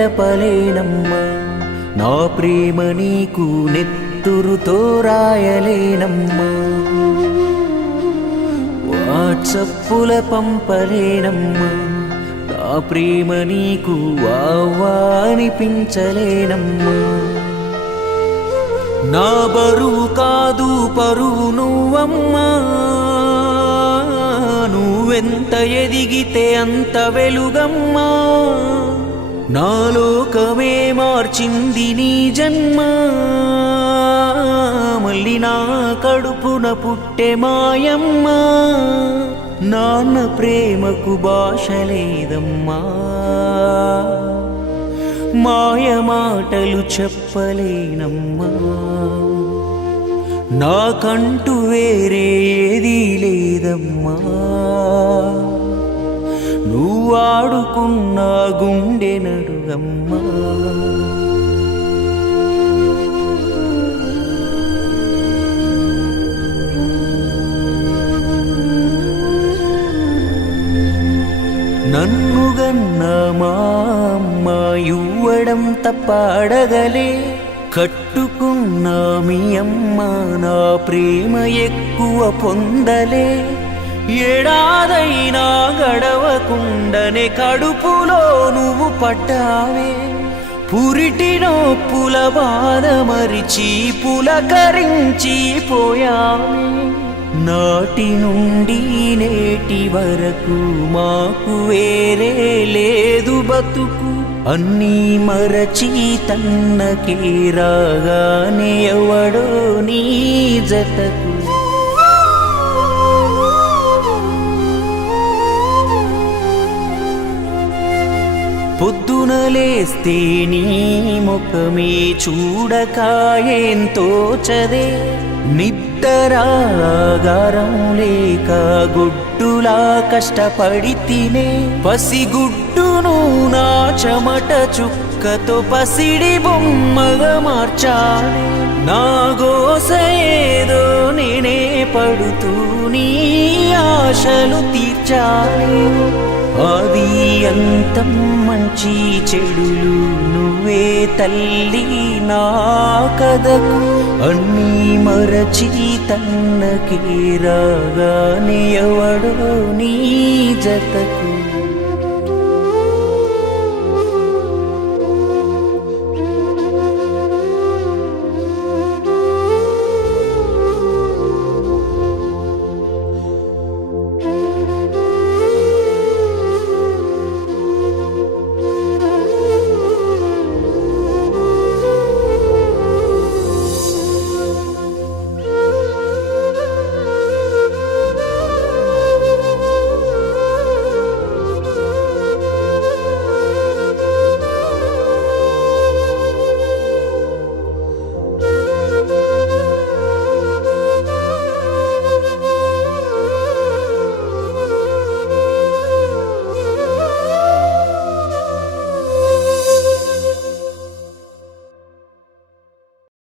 తెలపలేనమ్మా, నా ప్రేమ నీకు నెత్తురుతో రాయలేనమ్మా, వాట్సప్పుల పంపలేనమ్మా, నా ప్రేమ నీకు వావా అనిపించలేనమ్మా. నా బరువు కాదు పరువు నువ్వమ్మా, నువ్వెంత ఎదిగితే అంత వెలుగమ్మా, నా లోకమే మార్చింది నీ జన్మ, మళ్ళీ నా కడుపున పుట్టే మాయమ్మ, నాన్న ప్రేమకు భాష లేదమ్మా, మాయ మాటలు చెప్పలేనమ్మా, నాకంటూ వేరే ఏదీ లేదమ్మా, నువ్వు ఆడుకున్న గుండె నడుగమ్మా. నన్ను గన్న మా అమ్మ ఇవ్వడం తప్ప అడగలే, కట్టుకున్న మీ అమ్మ నా ప్రేమ ఎక్కువ పొందలే, ఏడాదైనా గడవకుండనే కడుపులో నువ్వు పడ్డావే, పురిటి నొప్పుల బాధ మరిచి పులకరించి పోయావే, నాటి నుండి నేటి వరకు మాకు వేరే లేదు బతుకు, అన్నీ మరచి తన్నకే రాగానే ఎవడో నీ జతకు. పొద్దున లేస్తే నీ ముఖమే చూడకాయేం తోచదే, నిద్రాగారం లేక గుడ్డులా కష్టపడి తినే, పసిగుడ్డును నా చెమట చుక్కతో పసిడి బొమ్మగా మార్చాలి, నా గోస ఏదో నేనే పడుతూ నీ ఆశలు తీర్చాలి, అది అంతం మంచి చెడులు నువ్వే తల్లి నా కథకు, అన్నీ మరచి తన్నకే రాగానే ఎవడో నీ జతకు.